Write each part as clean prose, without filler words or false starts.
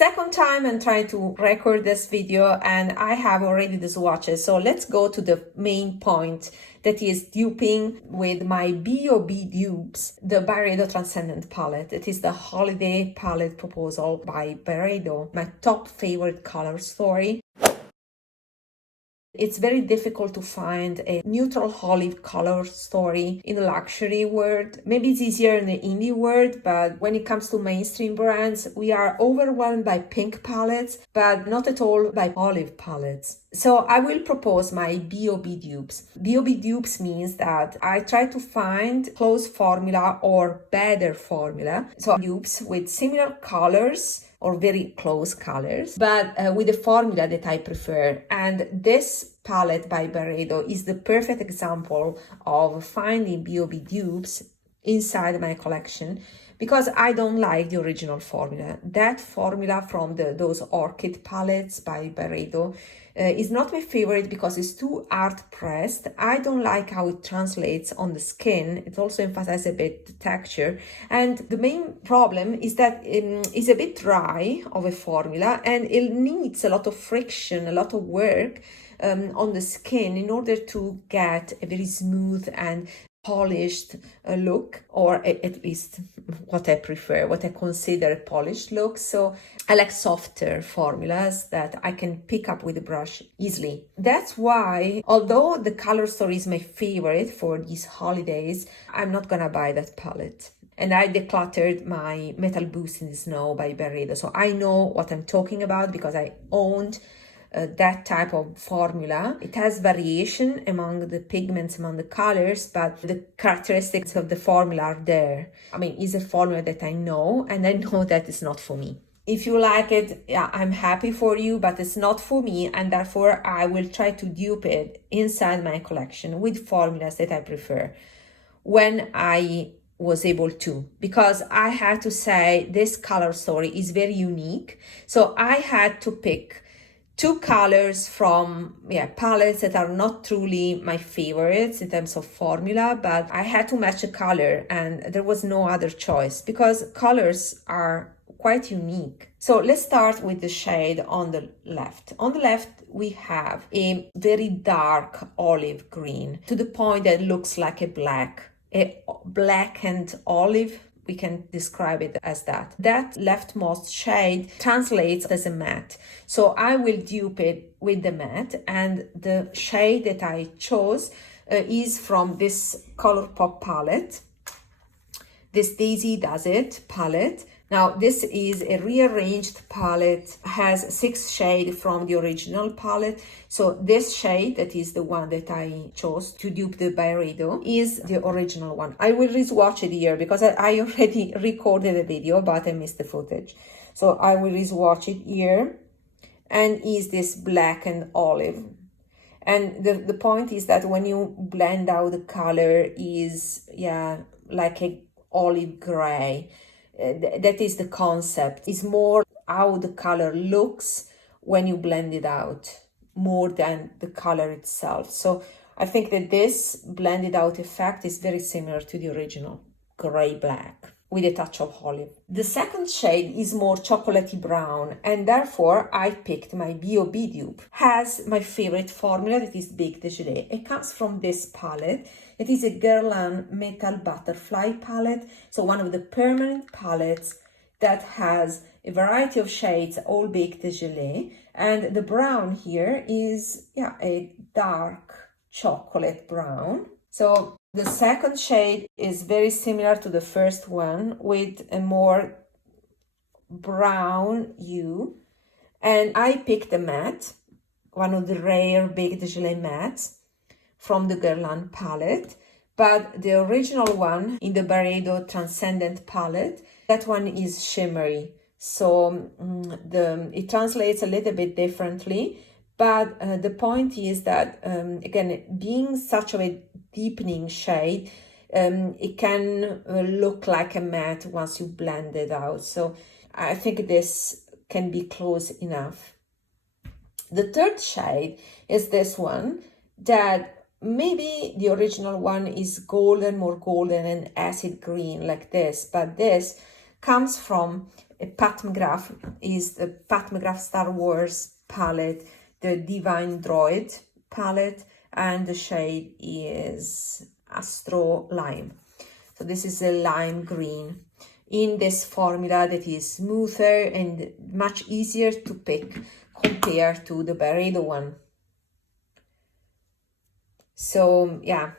second time I'm trying to record this video and I have already the swatches. So let's go to the main point, that is duping with my BoB Dupes, the BYREDO Transcendent palette. It is the holiday palette proposal by BYREDO, my top favorite color story. It's very difficult to find a neutral olive color story in the luxury world. Maybe it's easier in the indie world, but when it comes to mainstream brands, we are overwhelmed by pink palettes, but not at all by olive palettes. So I will propose my BoB Dupes. BoB Dupes means that I try to find close formula or better formula. So dupes with similar colors or very close colors, but with a formula that I prefer. And this palette by BYREDO is the perfect example of finding BoB dupes inside my collection, because I don't like the original formula. That formula from those orchid palettes by BYREDO is not my favorite because it's too art pressed. I don't like how it translates on the skin. It also emphasizes a bit the texture. And the main problem is that it's a bit dry of a formula and it needs a lot of friction, a lot of work on the skin in order to get a very smooth and polished look, or at least what I prefer, what I consider a polished look. So I like softer formulas that I can pick up with a brush easily. That's why, although the color story is my favorite for these holidays, I'm not gonna buy that palette. And I decluttered my Metal Boost in the Snow by BYREDO. So I know what I'm talking about because I owned that type of formula. It has variation among the pigments, among the colors, but the characteristics of the formula are there. I mean, it's a formula that I know, and I know that it's not for me. If you like it, yeah, I'm happy for you, but it's not for me, and therefore I will try to dupe it inside my collection with formulas that I prefer when I was able to, because I had to say this color story is very unique. So I had to pick two colors from palettes that are not truly my favorites in terms of formula, but I had to match a color and there was no other choice because colors are quite unique. So let's start with the shade on the left. On the left, we have a very dark olive green to the point that it looks like a blackened olive. We can describe it as that. That leftmost shade translates as a matte. So I will dupe it with the matte, and the shade that I chose is from this Colourpop palette, this Daisy Does palette. Now this is a rearranged palette, has 6 shades from the original palette. So this shade, that is the one that I chose to dupe the BYREDO, is the original one. I will re-swatch it here because I already recorded a video, but I missed the footage. So I will re-swatch it here, and is this black and olive. And the point is that when you blend out the color is, like a olive gray. That is the concept. It's more how the color looks when you blend it out, more than the color itself. So I think that this blended out effect is very similar to the original gray-black with a touch of olive. The second shade is more chocolatey brown, and therefore I picked my BoB dupe. Has my favorite formula, that is Big Déjeuner. It comes from this palette. It is a Guerlain Metal Butterfly palette, so one of the permanent palettes that has a variety of shades, all baked gelée. And the brown here is a dark chocolate brown. So the second shade is very similar to the first one with a more brown hue. And I picked a matte, one of the rare baked gelée mattes from the Guerlain palette. But the original one in the BYREDO Transcendent palette, that one is shimmery. So it translates a little bit differently. But the point is that, again, being such a deepening shade, it can look like a matte once you blend it out. So I think this can be close enough. The third shade is this one, that maybe the original one is golden, more golden and acid green like this, but this comes from a Pat McGrath, is the Pat McGrath Star Wars palette, the Divine Droid palette, and the shade is Astro Lime. So this is a lime green in this formula that is smoother and much easier to pick compared to the BYREDO one. So yeah,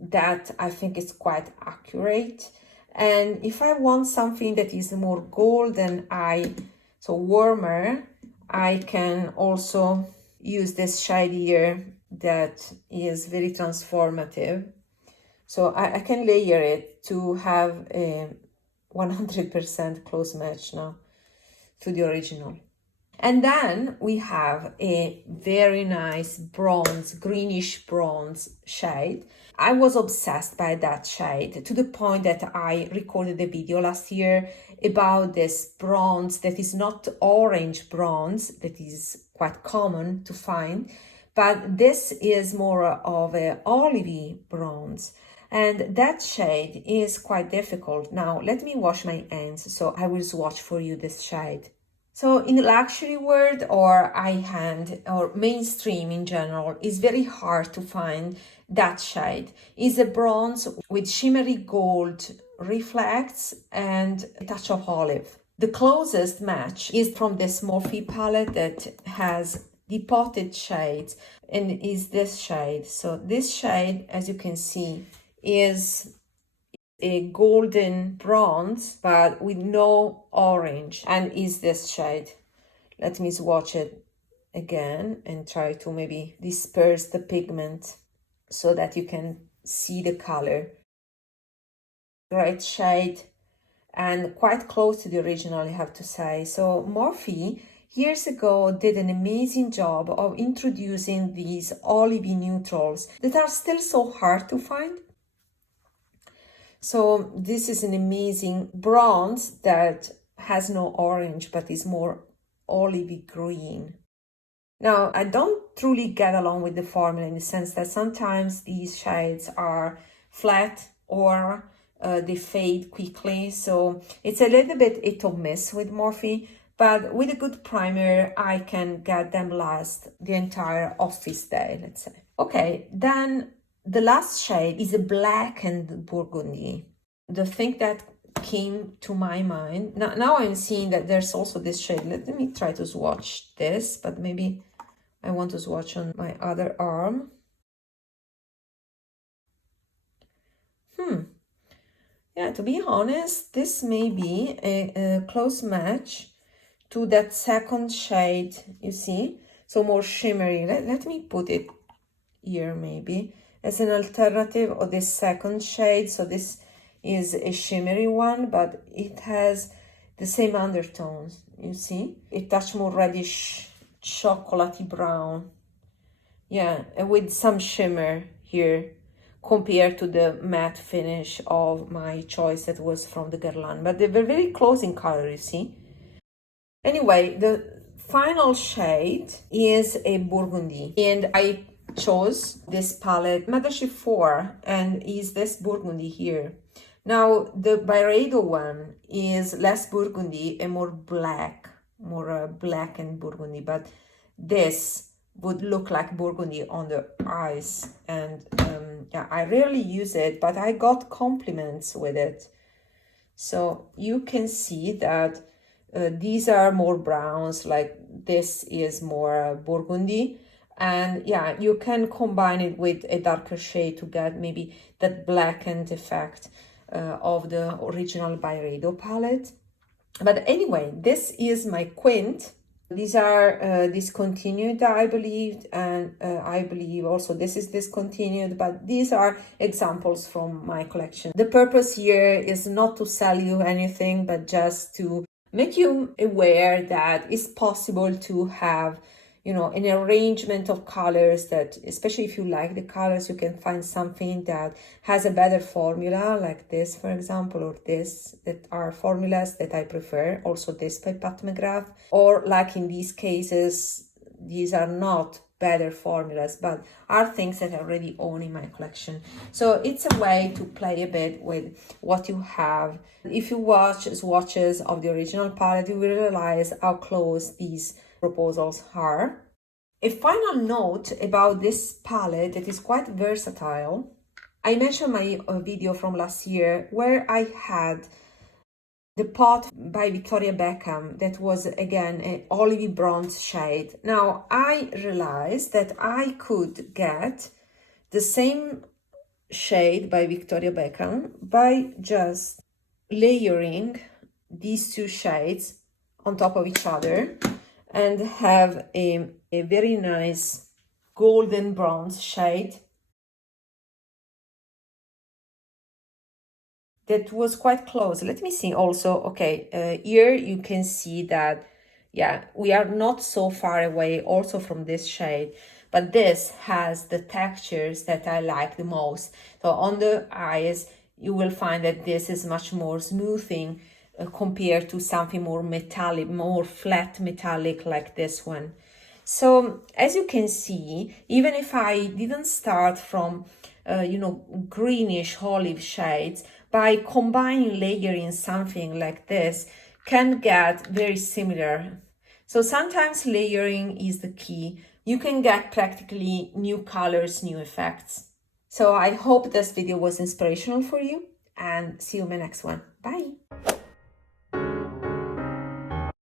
that I think is quite accurate. And if I want something that is more golden eye, so warmer, I can also use this shade here that is very transformative. So I can layer it to have a 100% close match now to the original. And then we have a very nice bronze, greenish bronze shade. I was obsessed by that shade to the point that I recorded a video last year about this bronze that is not orange bronze, that is quite common to find, but this is more of a olivey bronze. And that shade is quite difficult. Now, let me wash my hands, so I will swatch for you this shade. So in the luxury world or high-end or mainstream in general, it's very hard to find that shade. It's a bronze with shimmery gold reflects and a touch of olive. The closest match is from this Morphe palette that has depotted shades and is this shade. So this shade, as you can see, is a golden bronze but with no orange, and is this shade. Let me swatch it again and try to maybe disperse the pigment so that you can see the color. Great shade and quite close to the original, I have to say. So Morphe years ago did an amazing job of introducing these olivey neutrals that are still so hard to find. So this is an amazing bronze that has no orange, but is more olivey green. Now, I don't truly get along with the formula in the sense that sometimes these shades are flat or they fade quickly. So it's a little bit hit or miss with Morphe, but with a good primer, I can get them last the entire office day, let's say. Okay, then the last shade is a blackened burgundy. The thing that came to my mind, now I'm seeing that there's also this shade. Let me try to swatch this, but maybe I want to swatch on my other arm. Yeah, to be honest, this may be a close match to that second shade, you see? So more shimmery. Let me put it here maybe as an alternative of this second shade. So this is a shimmery one, but it has the same undertones, you see? A touch more reddish, chocolatey brown. Yeah, with some shimmer here compared to the matte finish of my choice that was from the Guerlain. But they were very close in color, you see? Anyway, the final shade is a burgundy, and I chose this palette Mothership IV, and is this burgundy here. Now the BYREDO one is less burgundy and more black, more black and burgundy, but this would look like burgundy on the eyes. And yeah, I rarely use it, but I got compliments with it. So you can see that these are more browns, like this is more burgundy. And yeah, you can combine it with a darker shade to get maybe that blackened effect of the original BYREDO palette. But anyway, this is my quint. These are discontinued, I believe, and I believe also this is discontinued, but these are examples from my collection. The purpose here is not to sell you anything, but just to make you aware that it's possible to have, you know, an arrangement of colors that, especially if you like the colors, you can find something that has a better formula, like this, for example, or this, that are formulas that I prefer. Also this by Pat McGrath, or like in these cases, these are not better formulas, but are things that I already own in my collection. So it's a way to play a bit with what you have. If you watch swatches of the original palette, you will realize how close these proposals are. A final note about this palette that is quite versatile. I mentioned my video from last year where I had the pot by Victoria Beckham that was again an olivey bronze shade. Now I realized that I could get the same shade by Victoria Beckham by just layering these two shades on top of each other and have a very nice golden bronze shade that was quite close. Let me see also. Okay, here you can see that, yeah, we are not so far away also from this shade, but this has the textures that I like the most. So on the eyes, you will find that this is much more smoothing compared to something more metallic, more flat metallic like this one. So as you can see, even if I didn't start from greenish olive shades, by combining layering something like this can get very similar. So sometimes layering is the key. You can get practically new colors, new effects. So I hope this video was inspirational for you, and see you in my next one. Bye.